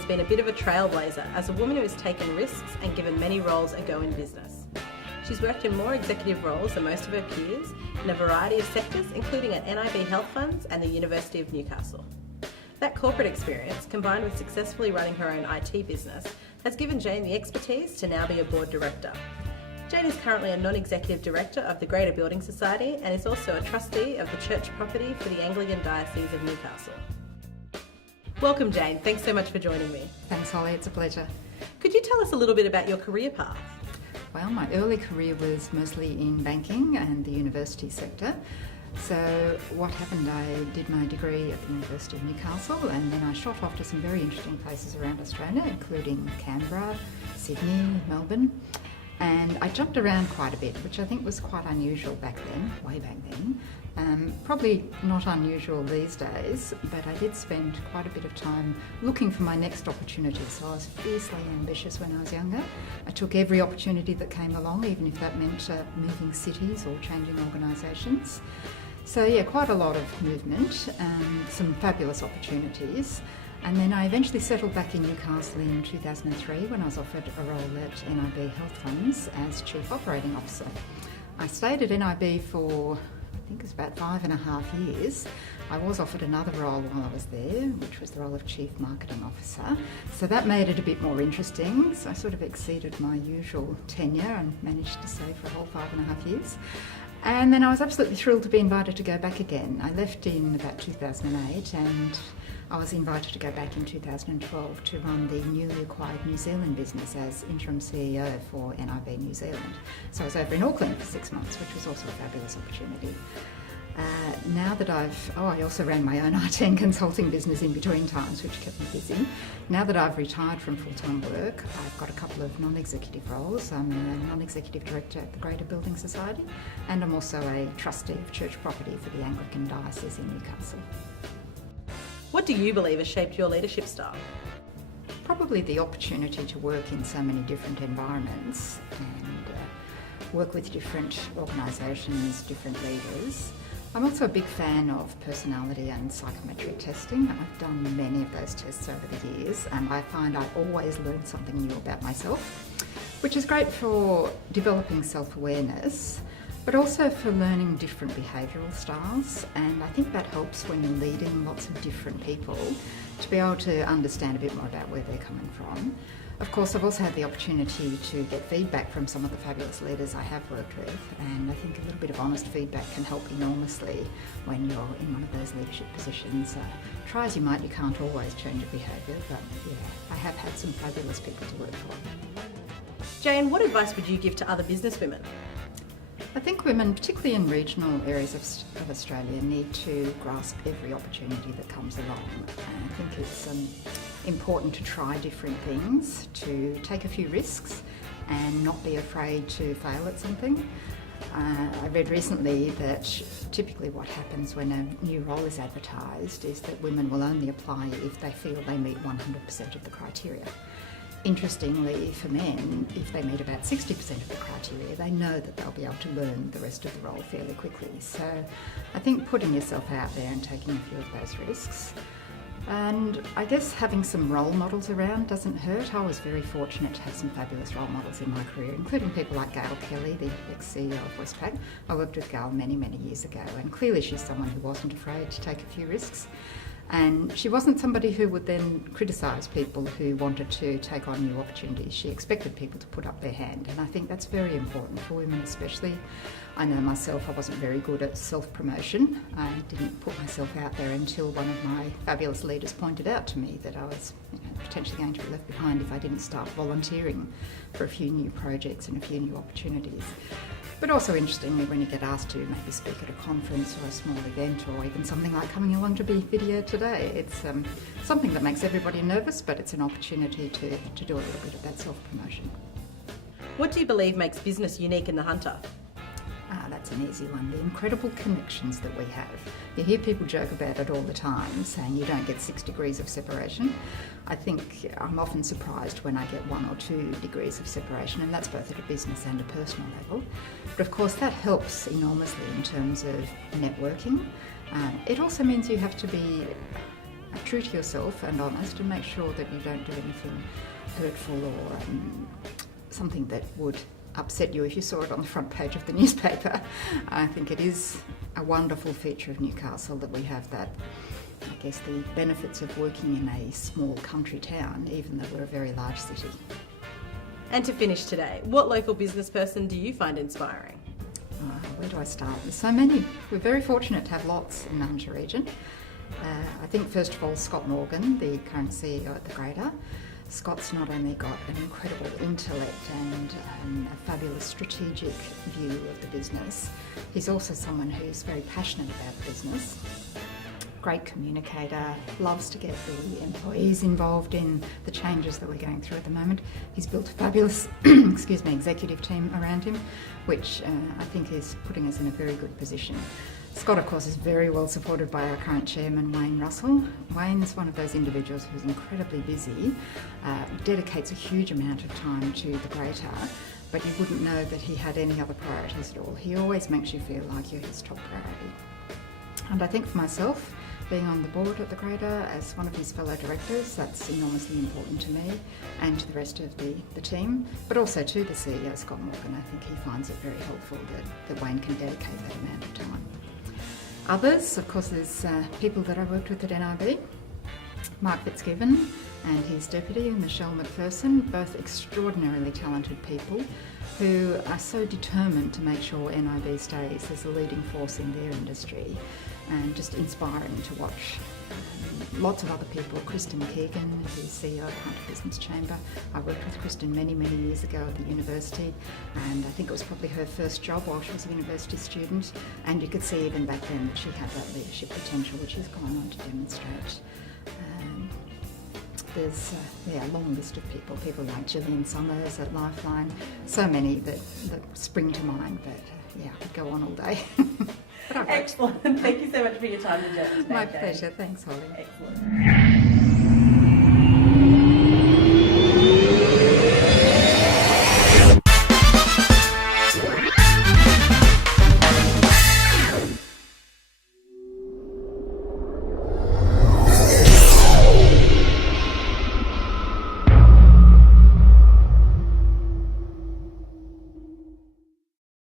has been a bit of a trailblazer as a woman who has taken risks and given many roles a go in business. She's worked in more executive roles than most of her peers in a variety of sectors, including at NIB Health Funds and the University of Newcastle. That corporate experience, combined with successfully running her own IT business, has given Jayne the expertise to now be a board director. Jayne is currently a non-executive director of the Greater Building Society and is also a trustee of the church property for the Anglican Diocese of Newcastle. Welcome, Jayne. Thanks so much for joining me. Thanks, Holly. It's a pleasure. Could you tell us a little bit about your career path? Well, my early career was mostly in banking and the university sector. So what happened, I did my degree at the University of Newcastle and then I shot off to some very interesting places around Australia, including Canberra, Sydney, Melbourne. And I jumped around quite a bit, which I think was quite unusual back then, way back then. Probably not unusual these days, but I did spend quite a bit of time looking for my next opportunity. So I was fiercely ambitious when I was younger. I took every opportunity that came along, even if that meant moving cities or changing organisations. So yeah, quite a lot of movement, some fabulous opportunities. And then I eventually settled back in Newcastle in 2003 when I was offered a role at NIB Health Funds as Chief Operating Officer. I stayed at NIB for, I think it was about 5.5 years. I was offered another role while I was there, which was the role of Chief Marketing Officer. So that made it a bit more interesting. So I sort of exceeded my usual tenure and managed to stay for a whole 5.5 years. And then I was absolutely thrilled to be invited to go back again. I left in about 2008 and I was invited to go back in 2012 to run the newly acquired New Zealand business as interim CEO for NIB New Zealand. So I was over in Auckland for 6 months, which was also a fabulous opportunity. Now that I also ran my own IT and consulting business in between times, which kept me busy. Now that I've retired from full-time work, I've got a couple of non-executive roles. I'm a non-executive director at the Greater Building Society, and I'm also a trustee of church property for the Anglican Diocese in Newcastle. What do you believe has shaped your leadership style? Probably the opportunity to work in so many different environments and work with different organisations, different leaders. I'm also a big fan of personality and psychometric testing. I've done many of those tests over the years and I find I always learn something new about myself, which is great for developing self-awareness, but also for learning different behavioural styles. And I think that helps when you're leading lots of different people to be able to understand a bit more about where they're coming from. Of course, I've also had the opportunity to get feedback from some of the fabulous leaders I have worked with, and I think a little bit of honest feedback can help enormously when you're in one of those leadership positions. Try as you might, you can't always change your behaviour, but yeah, I have had some fabulous people to work for. Jayne, what advice would you give to other businesswomen? I think women, particularly in regional areas of Australia, need to grasp every opportunity that comes along. And I think it's important to try different things, to take a few risks and not be afraid to fail at something. I read recently that typically what happens when a new role is advertised is that women will only apply if they feel they meet 100% of the criteria. Interestingly, for men, if they meet about 60% of the criteria, they know that they'll be able to learn the rest of the role fairly quickly. So I think putting yourself out there and taking a few of those risks. And I guess having some role models around doesn't hurt. I was very fortunate to have some fabulous role models in my career, including people like Gail Kelly, the ex-CEO of Westpac. I worked with Gail many, many years ago, and clearly she's someone who wasn't afraid to take a few risks. And she wasn't somebody who would then criticise people who wanted to take on new opportunities. She expected people to put up their hand, and I think that's very important for women especially. I know myself, I wasn't very good at self-promotion. I didn't put myself out there until one of my fabulous leaders pointed out to me that I was potentially going to be left behind if I didn't start volunteering for a few new projects and a few new opportunities. But also interestingly, when you get asked to maybe speak at a conference or a small event or even something like coming along to be video today, it's something that makes everybody nervous, but it's an opportunity to do a little bit of that self-promotion. What do you believe makes business unique in the hunter? That's an easy one. The incredible connections that we have. You hear people joke about it all the time, saying you don't get 6 degrees of separation. I think I'm often surprised when I get 1 or 2 degrees of separation, and that's both at a business and a personal level. But of course that helps enormously in terms of networking. It also means you have to be true to yourself and honest, and make sure that you don't do anything hurtful or something that would upset you if you saw it on the front page of the newspaper. I think it is a wonderful feature of Newcastle that we have that, I guess, the benefits of working in a small country town, even though we're a very large city. And to finish today, what local business person do you find inspiring? Where do I start? There's so many. We're very fortunate to have lots in the Hunter region. I think first of all Scott Morgan, the current CEO at the Greater. Scott's not only got an incredible intellect and a fabulous strategic view of the business, he's also someone who's very passionate about business. Great communicator, loves to get the employees involved in the changes that we're going through at the moment. He's built a fabulous executive team around him, which I think is putting us in a very good position. Scott, of course, is very well supported by our current chairman, Wayne Russell. Wayne's one of those individuals who's incredibly busy, dedicates a huge amount of time to the Greater, but you wouldn't know that he had any other priorities at all. He always makes you feel like you're his top priority. And I think for myself, being on the board at the Greater as one of his fellow directors, that's enormously important to me and to the rest of the team, but also to the CEO, Scott Morgan. I think he finds it very helpful that Wayne can dedicate that amount of time. Others, of course, there's people that I worked with at NIB, Mark Fitzgibbon and his deputy, Michelle McPherson, both extraordinarily talented people who are so determined to make sure NIB stays as a leading force in their industry, and just inspiring to watch. Lots of other people, Kristen Keegan, who's CEO of Hunter Business Chamber. I worked with Kristen many, many years ago at the university, and I think it was probably her first job while she was a university student, and you could see even back then that she had that leadership potential, which she's gone on to demonstrate. There's a long list of people like Gillian Summers at Lifeline, so many that spring to mind, but I could go on all day. Excellent. Thank you so much for your time today. My pleasure. Thanks, Holly. Excellent.